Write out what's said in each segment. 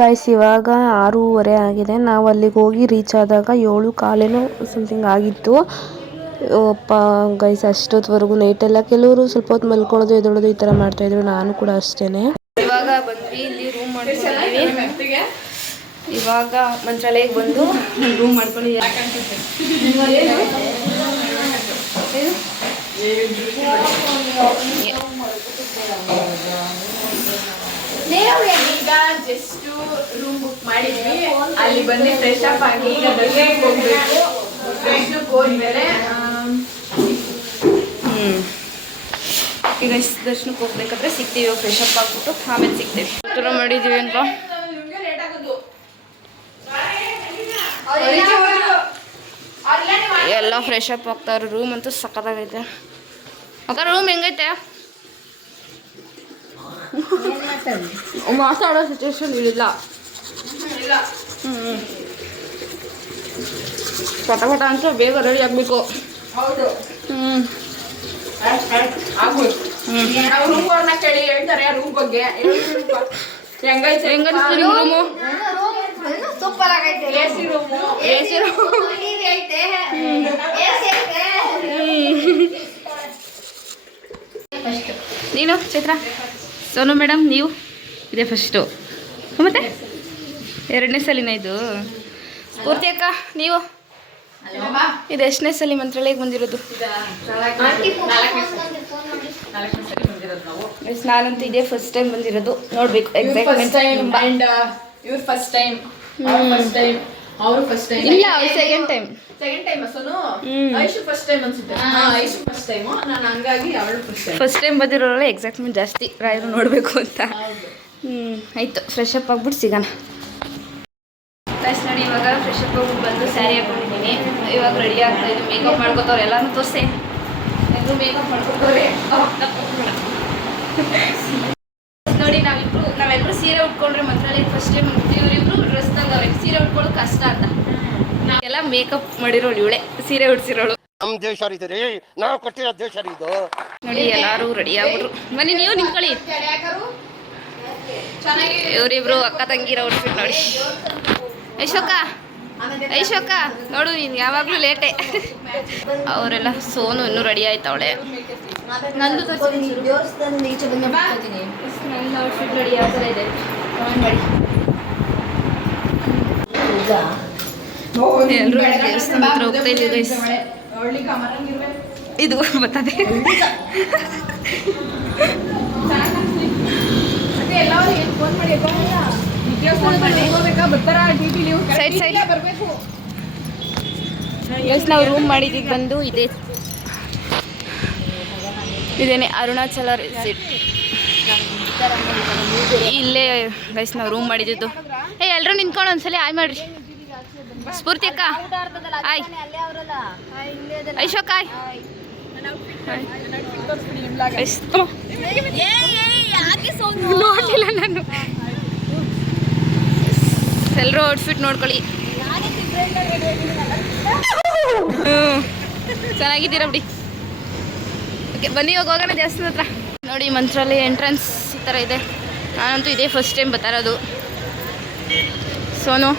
Guys ಇವಾಗ ಆರೂವರೆ ಆಗಿದೆ. ನಾವು ಅಲ್ಲಿಗೆ ಹೋಗಿ ರೀಚ್ ಆದಾಗ ಏಳು ಕಾಲೇನೋ ಸಮಥಿಂಗ್ ಆಗಿತ್ತು. ಅಪ್ಪ ಗೈಸ್ ಅಷ್ಟೊತ್ತವರೆಗೂ ನೈಟೆಲ್ಲ ಕೆಲವರು ಸ್ವಲ್ಪ ಹೊತ್ತು ಮಲ್ಕೊಳ್ಳೋದು ಎದೊಳೋದು ಈ ಥರ ಮಾಡ್ತಾಯಿದ್ರು ನಾನು ಕೂಡ ಅಷ್ಟೇ ಇವಾಗ ಬಂದ್ವಿ ಇಲ್ಲಿ ರೂಮ್ ಮಾಡ್ಕೊಂಡಿದ್ದೀವಿ. ಇವಾಗ ಮಂತ್ರಾಲಯಕ್ಕೆ ಬಂದು ರೂಮ್ ಮಾಡ್ಕೊಂಡು ಈಗ ಜಸ್ಟ್ ರೂಮ್ ಬುಕ್ ಮಾಡಿದ್ವಿ. ಅಲ್ಲಿ ಬಂದು ಫ್ರೆಶ್ ಅಪ್ ಆಗಿ ಈಗ ದರ್ಶನಕ್ಕೆ ಹೋಗ್ಬೇಕು. ಫ್ರೆಶ್ ಹೋದ್ಮೇಲೆ ಈಗ ಇಷ್ಟ್ ದರ್ಶನಕ್ಕೆ ಹೋಗ್ಬೇಕಾದ್ರೆ ಸಿಗ್ತೀವಿ ಫ್ರೆಶ್ ಅಪ್ ಆಗ್ಬಿಟ್ಟು ಆಮೇಲೆ ಸಿಗ್ತೀವಿ. ಥರ ಮಾಡಿದ್ದೀವಿ ಅಂತ. ಎಲ್ಲ ಫ್ರೆಶ್ ಅಪ್ ಆಗ್ತಾರೆ ರೂಮ್ ಅಂತೂ ಸಖತ್ತಾಗೈತೆ. ಅಕ್ಕ ರೂಮ್ ಹೆಂಗೈತೆ? ಮಾತಾಡೋ ಸಿಚುವೇಶನ್ ಇಲ್ಲ ಹ್ಞೂ ಪಟ ಪಟ ಅಂತ ಬೇಗ ರೆಡಿ ಆಗಬೇಕು ಹ್ಞೂ ರೂಮ್ ಹೆಂಗೈತೆ? ಹೆಂಗನ್ಸ್ತು ನಿಮ್ಮ ಸೂಪರ್ ಆಗೈತೆ ಐತೆ. ನೀನು ಚೈತ್ರ? ಸೋನು ಮೇಡಮ್ ನೀವು? ಇದೆ ಫಸ್ಟು ಮತ್ತೆ? ಎರಡನೇ ಸಲಿನ ಇದು. ಪೂರ್ತಿ ಅಕ್ಕ ನೀವು? ಇದು ಎಷ್ಟನೇ ಸಲಿ ಮಂತ್ರಾಲಯಕ್ಕೆ ಬಂದಿರೋದು? ನಾನಂತೂ ಇದೇ ಫಸ್ಟ್ ಟೈಮ್ ಬಂದಿರೋದು. ನೋಡ್ಬೇಕು ಇವ್ರು ಫಸ್ಟ್ ಟೈಮ್ ಫಸ್ಟ್ ಟೈಮ್ ಅವರು ಫಸ್ಟ್ ಟೈಮ್ ಇಲ್ಲ ಸೆಕೆಂಡ್ ಟೈಮ್ ಸೆಕೆಂಡ್ ಟೈಮ್ ಅಸನು ಹ್ಮ್. ಐಶು ಫಸ್ಟ್ ಟೈಮ್ ಅನ್ಸುತ್ತೆ. ಹಾ ಐಶು ಫಸ್ಟ್ ಟೈಮ್ ನಾನು ಹಂಗಾಗಿ ಅವಳು ಫಸ್ಟ್ ಟೈಮ್ ಫಸ್ಟ್ ಟೈಮ್ ಬಂದಿರೋಲ್ಲ ಎಕ್ಸಾಕ್ಟ್ಮೆಂಟ್ ಜಾಸ್ತಿ ರಾಯರು ನೋಡಬೇಕು ಅಂತ. ಹೌದು. ಹ್ಞೂ ಆಯಿತು ಫ್ರೆಶ್ ಅಪ್ ಆಗ್ಬಿಟ್ಟು ಸಿಗೋಣ. ಗೈಸ್ ನೋಡಿ ಇವಾಗ ಫ್ರೆಶ್ ಅಪ್ ಹೋಗ್ಬಿಟ್ಟು ಬಂದು ಸ್ಯಾರಿ ಹಾಕೊಂಡಿದ್ದೀನಿ. ಇವಾಗ ರೆಡಿ ಆಗ್ತಾ ಇದ್ದು ಮೇಕಪ್ ಮಾಡ್ಕೋತವ್ರೆ ಎಲ್ಲಾನು ತೋರಿಸಿ. ಎಲ್ಲರೂ ಮೇಕಪ್ ಮಾಡ್ಕೊತವ್ರೆ. ನೋಡಿ ನಾವಿಬ್ರು ನಾವೆಲ್ಲರೂ ಸೀರೆ ಉಟ್ಕೊಂಡ್ರೆ ಮಂತ್ರಾಲಯ ಫಸ್ಟ್ ಟೈಮ್ ಇವರಿಬ್ರು ಡ್ರೆಸ್ ತಂದವ್ರೆ ಸೀರೆ ಉಟ್ಕೊಳ್ಳೋದು ಕಷ್ಟ ಅಂತ. ಎಲ್ಲ ಮೇಕಪ್ ಮಾಡಿರೋಳು ಇವಳೆ. ಸೀರೆ ಉಡ್ಸಿರೋಳು. ನಮ್ ದೇಶ ರೀ ನಾವು ಕೊಟ್ಟಿರೋ ದೇಶ ರೀ ಇದು. ನೋಡಿ ಎಲ್ಲಾರು ರೆಡಿ ಆಗ್ಬಿಟ್ರು. ಬನ್ನಿ ನೀವು ನಿಂತ್ಕೊಳ್ಳಿ. ಇವರಿಬ್ರು ಅಕ್ಕ ತಂಗಿರ ಔಟ್ಫಿಟ್ ನೋಡಿ. ಐಶೋಕ ಐಶೋಕ ನೋಡು ನೀನು ಯಾವಾಗಲೂ ಲೇಟೆ ಅವರೆಲ್ಲ ಸೋನು ಇನ್ನು ರೆಡಿ ಆಯ್ತವಳೆ ನಂದು ದೇವಸ್ಥಾನದ ಈಚೆ ಬಂದ ನನ್ನ ಔಟ್ಫಿಟ್ ನೋಡಿ ಯಾವ ಥರ ಇದೆ ಮಾಡಿ ಎಲ್ಲರೂ ದೇವಸ್ಥಾನ ಹತ್ರ ಹೋಗ್ತಾ ಇದ್ದೀವಿ ಗೈಸ್ ಇದು ಬರ್ತದೆ. ಸೈಡ್ ಸೈಡ್ ಎಸ್ ನಾವು ರೂಮ್ ಮಾಡಿದಿದ್ದು ಬಂದು ಇದೆ. ಇದೇನೆ ಅರುಣಾಚಲ ರೆಸಿಟ್ ಇಲ್ಲೇ ಗೈಸ್ ನಾವು ರೂಮ್ ಮಾಡಿದ್ದು. ಏ ಎಲ್ಲರೂ ನಿಂತ್ಕೊಂಡು ಒಂದ್ಸಲಿ ಆಯ್ ಮಾಡ್ರಿ. ಸ್ಫೂರ್ತಿ ಅಕ್ಕ ಆಯ್. ಐಶೋಕ್ ಆಯ್ ಗೈಸ್, ಓ, ನೋಡ್ಲಿಲ್ಲ ನಾನು. ಎಲ್ಲರೂ ಔಟ್ಫಿಟ್ ನೋಡ್ಕೊಳ್ಳಿ. ಹ್ಞೂ ಚೆನ್ನಾಗಿದ್ದೀರಾ ಬಿಡಿ. ಓಕೆ ಬನ್ನಿ ಇವಾಗ ಹೋಗೋಣ ದೇವಸ್ಥಾನ ಹತ್ರ. ನೋಡಿ ಮಂತ್ರಾಲಯ ಎಂಟ್ರೆನ್ಸ್ ಈ ಥರ ಇದೆ. ನಾನಂತೂ ಇದೇ ಫಸ್ಟ್ ಟೈಮ್ ಬರ್ತಾ ಇರೋದು. ಸೋನು.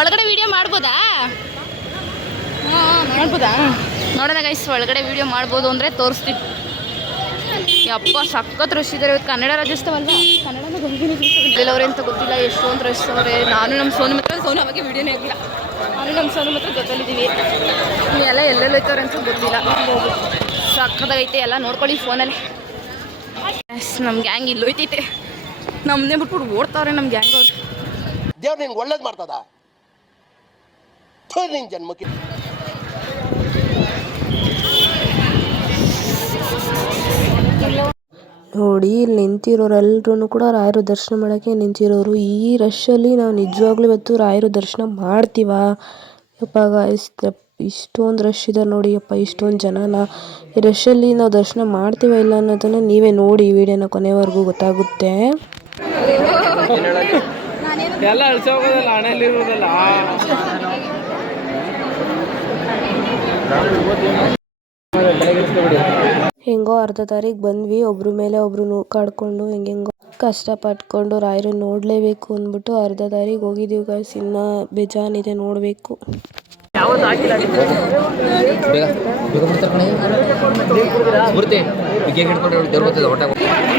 ಒಳಗಡೆ ವಿಡಿಯೋ ಮಾಡ್ಬೋದಾ? ಹಾಂ ಮಾಡ್ಬೋದಾ? ನೋಡೋಣ ಗೈಸ್ ಒಳಗಡೆ ವಿಡಿಯೋ ಮಾಡ್ಬೋದು ಅಂದರೆ ತೋರಿಸ್ತೀವಿ ಅಪ್ಪ ಸಖತ್ ರಶ್ ಇದ್ದಾರೆ ಇವತ್ತು. ಕನ್ನಡ ರಾಜ್ಯೋತ್ಸವ ಅಲ್ವಾ ಕನ್ನಡನೂ ಬಂದಿರೋರು ಅಂತ ಗೊತ್ತಿಲ್ಲ ಎಷ್ಟೊಂದು ರಶ್ ಅವರೇ ನಾನು ನಮ್ಮ ಸೋನು ಮಾತ್ರ ಸೋನು ಅವಾಗ ವಿಡಿಯೋನೇ ಆಗಿಲ್ಲ ನಾನು ನಮ್ಮ ಸೋನು ಮಾತ್ರ ಜೊತೆಲಿದ್ದೀವಿ ಎಲ್ಲ ಎಲ್ಲೆಲ್ಲೋಯ್ತವ್ರೆ ಅಂತ ಗೊತ್ತಿಲ್ಲ. ಸಖತ್ತಾಗೈತೆ ಎಲ್ಲ ನೋಡ್ಕೊಳ್ಳಿ ಫೋನಲ್ಲಿ ಎಸ್ ನಮ್ಮ ಗ್ಯಾಂಗ್ ಇಲ್ಲೋಯ್ತೈತೆ. ನಮ್ಮನ್ನೇ ಬಿಟ್ಬಿಟ್ಟು ಓಡ್ತಾವ್ರೆ ನಮ್ಮ ಗ್ಯಾಂಗ್ ಅವ್ರು. ದೇವ್ರು ನಿಂಗೆ ಒಳ್ಳೇದು ಮಾಡ್ತದ? ಥು, जन्म ಜನ್ಮಕ್ಕೆ ನೋಡಿ ಇಲ್ಲಿ ನಿಂತಿರೋರೆಲ್ಲರೂ ಕೂಡ ರಾಯರು ದರ್ಶನ ಮಾಡೋಕ್ಕೆ ನಿಂತಿರೋರು. ಈ ರಶಲ್ಲಿ ನಾವು ನಿಜವಾಗ್ಲೂ ಇವತ್ತು ರಾಯರು ದರ್ಶನ ಮಾಡ್ತೀವಾ. ಯಪ್ಪ ಗಾಯ್ಸ್ ಇಷ್ಟೊಂದು ರಶ್ ಇದೆ ನೋಡಿ ಯಪ್ಪ ಇಷ್ಟೊಂದು ಜನನ. ಈ ರಶಲ್ಲಿ ನಾವು ದರ್ಶನ ಮಾಡ್ತೀವ ಇಲ್ಲ ಅನ್ನೋದನ್ನು ನೀವೇ ನೋಡಿ ಈ ವಿಡಿಯೋನ ಕೊನೆವರೆಗೂ ಗೊತ್ತಾಗುತ್ತೆ. ಎಲ್ಲ ಹೆಂಗೋ ಅರ್ಧ ತಾರೀಕು ಬಂದ್ವಿ, ಒಬ್ರ ಮೇಲೆ ಒಬ್ರು ನೂಕಾಡ್ಕೊಂಡು ಹೆಂಗೆಂಗೋ ಕಷ್ಟಪಟ್ಕೊಂಡು ರಾಯರು ನೋಡಲೇಬೇಕು ಅಂದ್ಬಿಟ್ಟು ಅರ್ಧ ತಾರೀಕು ಹೋಗಿದ್ದೀವಿ ಇನ್ನ ಬೇಜಾನ್ ಬೇಜಾನಿದೆ ನೋಡಬೇಕು.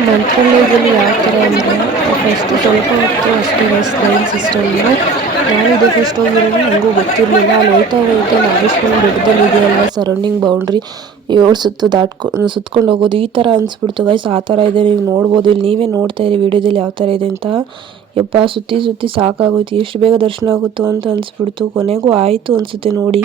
ಮಂತ್ರಾಲಯದಲ್ಲಿ ಯಾವ ಥರ ಅಂದರೆ ಫಸ್ಟ್ ಸ್ವಲ್ಪ ಹೊತ್ತು ಅಷ್ಟೇ ಗೈಸ್ ಲೈನ್ ಸಿಸ್ಟಮ್ನ ನಾನಿದೆ ಫಸ್ಟ್ ಹೋಗಿರೋದು ನನಗೂ ಗೊತ್ತಿರಲಿಲ್ಲ. ಅಲ್ಲಿ ಹೋಗ್ತಾ ಹೋಯ್ತಾ ನಾಗೇಶ್ವರನ ಬೆಟ್ಟದಲ್ಲಿ ಅಲ್ವಾ ಸರೌಂಡಿಂಗ್ ಬೌಂಡ್ರಿ ಏಳು ಸುತ್ತು ದಾಟ್ಕೊ, ಸುತ್ಕೊಂಡು ಹೋಗೋದು ಈ ಥರ ಅನಿಸ್ಬಿಡ್ತು. ಗೈಸ್ ಆ ಥರ ಇದೆ. ನೀವು ನೋಡ್ಬೋದು. ಇಲ್ಲಿ ನೀವೇ ನೋಡ್ತಾ ಇರಿ ವಿಡಿಯೋದಲ್ಲಿ ಯಾವ ಥರ ಇದೆ ಅಂತ. ಯಪ್ಪ, ಸುತ್ತಿ ಸುತ್ತಿ ಸಾಕಾಗೋಯ್ತು. ಎಷ್ಟು ಬೇಗ ದರ್ಶನ ಆಗುತ್ತೋ ಅಂತ ಅನಿಸ್ಬಿಡ್ತು. ಕೊನೆಗೂ ಆಯಿತು ಅನಿಸುತ್ತೆ ನೋಡಿ.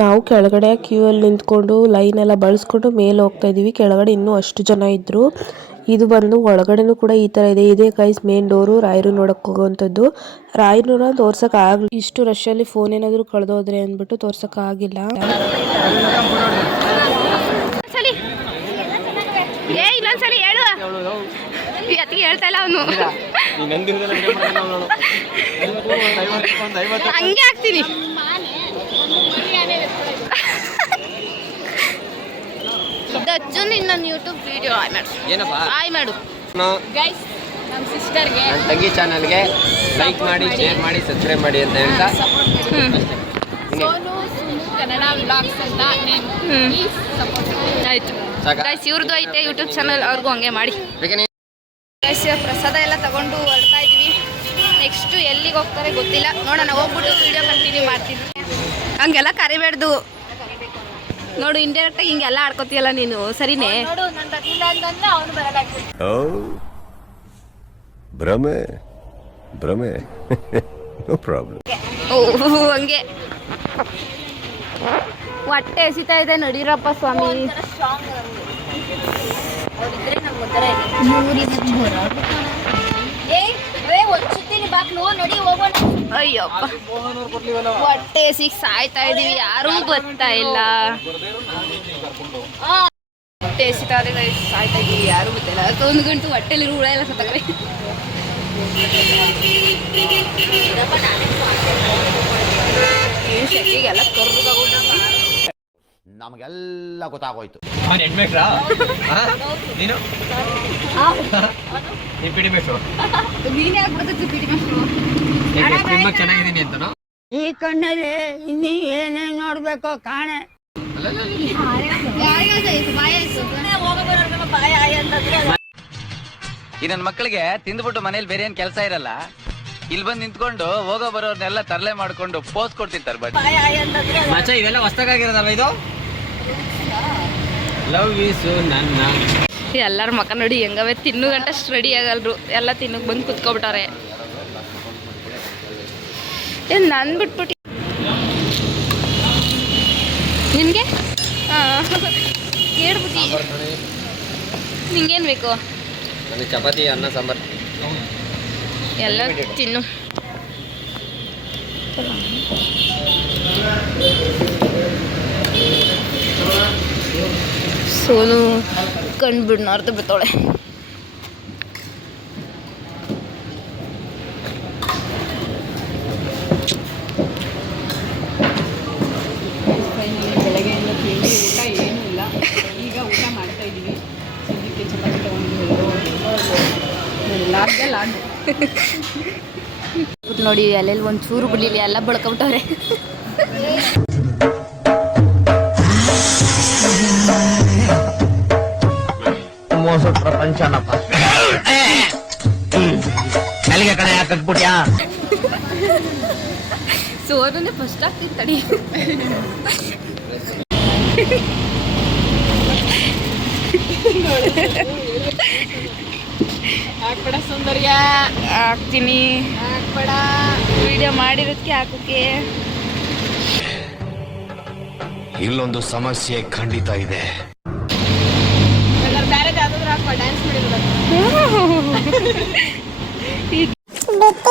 ನಾವು ಕೆಳಗಡೆ ಕ್ಯೂ ಅಲ್ಲಿ ನಿಂತ್ಕೊಂಡು ಲೈನ್ ಎಲ್ಲ ಬಳಸ್ಕೊಂಡು ಮೇಲೆ ಹೋಗ್ತಾ ಇದೀವಿ ಕೆಳಗಡೆ ಇನ್ನೂ ಅಷ್ಟು ಜನ ಇದ್ರು. ಇದು ಬಂದು ಒಳಗಡೆನೂ ಕೂಡ ಈ ತರ ಇದೆ. ಇದೇ ಗೈಸ್ ಮೇನ್ ಡೋರು ರಾಯರು ನೋಡಕ್ ಹೋಗುವಂಥದ್ದು. ರಾಯರನ್ನ ತೋರ್ಸಕ್ ಆಗ್ಲಿ ಇಷ್ಟು ರಶ್ ಅಲ್ಲಿ ಫೋನ್ ಏನಾದ್ರು ಕಳೆದೋದ್ರೆ ಅಂದ್ಬಿಟ್ಟು ತೋರ್ಸಕ್ ಆಗಿಲ್ಲ. ಹೇಳ್ತಾ ಇಲ್ಲ ಅವನು. ಹಂಗೆ ಆಗ್ತೀನಿ. ದಜ್ಜು ನಿನ್ನ ಯೂಟ್ಯೂಬ್ ವಿಡಿಯೋ ಆಯ್ ಮಾಡು. ಏನಪ್ಪ? ಆಯ್ ಮಾಡು. ಗೈಸ್ ನಮ್ಮ ಸಿಸ್ಟರ್ಗೆ ನನ್ನ ತಂಗಿ ಚಾನಲ್ಗೆ ಲೈಕ್ ಮಾಡಿ ಶೇರ್ ಮಾಡಿ ಸಬ್ಸ್ಕ್ರೈಬ್ ಮಾಡಿ ಅಂತ ಹೇಳ್ತಾ ಸೋನು ಸುನು ಕನ್ನಡ ವ್ಲಾಗ್ಸ್ ಅಂತ ನೇಮ್ ಪ್ಲೀಸ್ ಸಪೋರ್ಟ್ ಆಯ್ತು. ಸಾಕಾ? ಗೈಸ್ ಇವ್ರದ್ದು ಐತೆ ಯೂಟ್ಯೂಬ್ ಚಾನಲ್ ಅವ್ರಿಗೂ ಹಂಗೆ ಮಾಡಿ. ಗೈಸ್ ಪ್ರಸಾದ ಎಲ್ಲ ತಗೊಂಡು ಹೊರಡ್ತಾ ಇದೀವಿ. ನೆಕ್ಸ್ಟ್ ಎಲ್ಲಿಗೆ ಹೋಗ್ತಾರೆ ಗೊತ್ತಿಲ್ಲ. ನೋಡೋಣ ಹೋಗ್ಬಿಟ್ಟು ವಿಡಿಯೋ ಕಂಟಿನ್ಯೂ ಮಾಡ್ತೀನಿ. ಹಂಗೆಲ್ಲ ಕರಿಬೇಡ್ದು. ನೋಡು ಇಂಡೈರೆಕ್ಟ್ ಆಗಿ ಹಿಂಗೆಲ್ಲ ಆಡ್ಕೋತೀಯಲ್ಲ ನೀನು. ಸರಿನೇ? ನೋಡು ನಾನು ಬರ್ಲಿಲ್ಲ ಅಂತಂದ್ರೆ ಅವನು ಬರಲ್ಲ Oh, ಭ್ರಮೆ. ಭ್ರಮೆ. No problem. ಓ ಹಂಗೆ. ಹೊಟ್ಟೆ ಎಸಿತಾ ಇದೆ ನಡೀರಪ್ಪ ಸ್ವಾಮಿ. ಏಯ್ ಏ ಒಂದ್ ಸುತ್ತೀನಿ ಬಾಕ್ಲು ನಡಿ ಹೋಗೋಣ. ಅಯ್ಯಪ್ಪ ಹೊಟ್ಟೆ ಸಿಕ್ ಸಾಯ್ತಾ ಇದೀವಿ ಯಾರು ಬರ್ತಾ ಇಲ್ಲ. ಹೊಟ್ಟೆ guys, ಸಾಯ್ತಾ ಇದೀವಿ ಯಾರೂ ಗೊತ್ತಿಲ್ಲ ಗಂಟು ಹೊಟ್ಟೆಲಿ ಹುಳ ಎಲ್ಲ ಶೆಕೆಗೆಲ್ಲ ಕರ್ರಗಾಗ್ಬಿಟ್ಟಪ್ಪ. ನಮಗೆಲ್ಲ ಗೊತ್ತಾಗೋಯ್ತು. ನೀನು ನೀನು? ಪಿಡಿ ನೀನೇ ಚೆನ್ನಾಗಿದ್ದೀನಿ ಅಂತನೋ? ಈ ಕಣ್ಣಲ್ಲಿ ಇನ್ನಿ ಏನೇನ್ ನೋಡ್ಬೇಕು ಕಾಣೆ. ಈ ನನ್ನ ಮಕ್ಕಳಿಗೆ ತಿಂದ್ಬಿಟ್ಟು ಮನೇಲಿ ಬೇರೆ ಏನ್ ಕೆಲಸ ಇರಲ್ಲ? ಇಲ್ಲಿ ಬಂದು ನಿಂತ್ಕೊಂಡು ಹೋಗೋ ಬರೋರ್ನೆಲ್ಲ ತರಲೆ ಮಾಡ್ಕೊಂಡು ಪೋಸ್ ಕೊಡ್ತಿರ್ತಾರೆ ಬಟ್ ಮಚ್ಚ ಇವೆಲ್ಲ ಹೊಸ್ತಾಗಿರೋದಲ್ಲ ಇದು? ಲವ್ ಈಸು ನನ್ನ ಎಲ್ಲರ ಮಕ್ಕ ನೋಡಿ ಹೆಂಗವೆ? ತಿನ್ನು ಗಂಟ ರೆಡಿ ಆಗಲ್ರು. ಎಲ್ಲ ತಿನ್ನಕ್ ಬಂದು ಕುತ್ಕೊಬಿಟ್ಟಾರೆ. ಏನ್ ನನ್ ಬಿಟ್ಬಿಟ್ಟು. ನಿನ್ಗೆ? ಬುದ್ಧಿ. ನಿಂಗೇನ್ ಬೇಕು? ನನಗೆ ಚಪಾತಿ ಅನ್ನ ಸಾಂಬಾರ್. ಎಲ್ಲ ತಿನ್ನು. ಸೋನು ಕಂಡುಬಿಡೋಣ ಅರ್ಧ ಬಿತ್ತೋಳೆ ತಿಂಡಿ ಊಟ ಏನೂ ಇಲ್ಲ ಈಗ ಊಟ ಮಾಡ್ತಾ ನೋಡಿ ಎಲ್ಲೆಲ್ಲಿ ಒಂದು ಚೂರು ಬಿಡಲಿಲ್ಲ, ಎಲ್ಲ ಬಳ್ಕೊಬಿಟ್ಟವ್ರೆ. ಅಲ್ಲಿಗೆ ಯಾಕೆ ಹಾಕ್ಬಿಟ್ಯಾ ಸೋರನ್ನೇ ಫಸ್ಟ್ ಆಗ್ತೀನಿ ತಡಿ. ಹಾಕ್ಬೇಡ ಸುಂದರ್ಯ. ಹಾಕ್ತೀನಿ. ಹಾಕ್ಬೇಡ. ವಿಡಿಯೋ ಮಾಡಿರೋದಕ್ಕೆ ಹಾಕೋಕೆ ಇಲ್ಲೊಂದು ಸಮಸ್ಯೆ ಖಂಡಿತ ಇದೆ. ಬೇರೆ ಯಾವ್ದಾದ್ರು ಹಾಕ್ಬಾ ಡ್ಯಾನ್ಸ್ ಮಾಡಿರೋದು. ಪುಟ್ಟಿ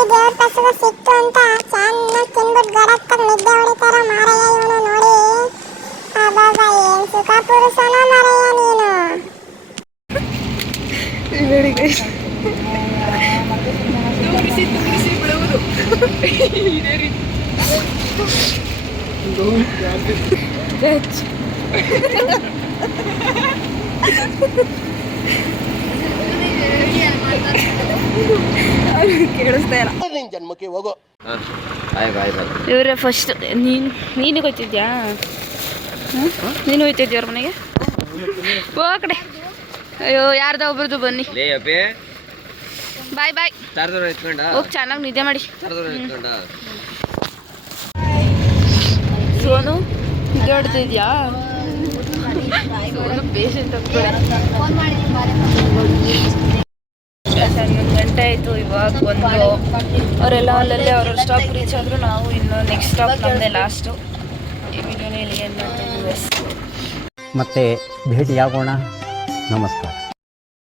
ದೇವ್ರ ಕಸದ ಸಿಕ್ತು ಅಂತ ಚೆನ್ನಾಗಿ ತಿನ್ಬಿಟ್ಟು ಗಡತ್ತಾಗ ನಿದ್ದೆ ಹೊಡಿತಾರ ಮಾರಯ್ಯ ಇವನು ನೋಡಿ. ಅಬ್ಬಬ್ಬ, ಏನ್ ಸುಖ ಪುರುಷನ ಮಾರಯ್ಯ ನೀನು? ನೋಡಿ ಕೇಳಿಸ್ತಾ ಇಲ್ಲ. ನಿನ್ ಜನ್ಮಕ್ಕೆ ಹೋಗೋ. ಇವರೇ ಫಸ್ಟ್ ನೀನು ನೀನು ಗೊತ್ತಿದ್ಯಾ ನೀನು ಹೋಯ್ತಿದ್ಯ ಅವ್ರ ಮನೆಗೆ? ಓ ಕಡೆ. ಅಯ್ಯೋ ಯಾರ್ದ ಒಬ್ರದ್ದು ಬನ್ನಿ. ಲೇ ಅಪ್ಪಿ. ಬಾಯ್ ಬಾಯ್. ಹೋಗಿ ಚೆನ್ನಾಗಿ ನಿದ್ದೆ ಮಾಡಿ. ಸೋನು ನಿದ್ದಾಡ್ತಿದ್ಯಾ ಸೋನು ಪೇಷಂಟ್ ಹನ್ನೊಂದು ಗಂಟೆ ಆಯಿತು, ಇವಾಗ ಬಂದು ಅವರೆಲ್ಲ ಅಲ್ಲಲ್ಲೇ ಅವ್ರ ಸ್ಟಾಪ್ ರೀಚ್ ಆದರು ನಾವು ಇನ್ನು ನೆಕ್ಸ್ಟ್ ಸ್ಟಾಪ್ ನಮ್ಮದೇ ಲಾಸ್ಟು ಈ ವಿಡಿಯೋನ ಇಲ್ಲಿ ಏನು ಮಾಡ್ತೀವಿ ಮತ್ತೆ ಭೇಟಿಯಾಗೋಣ. ನಮಸ್ಕಾರ.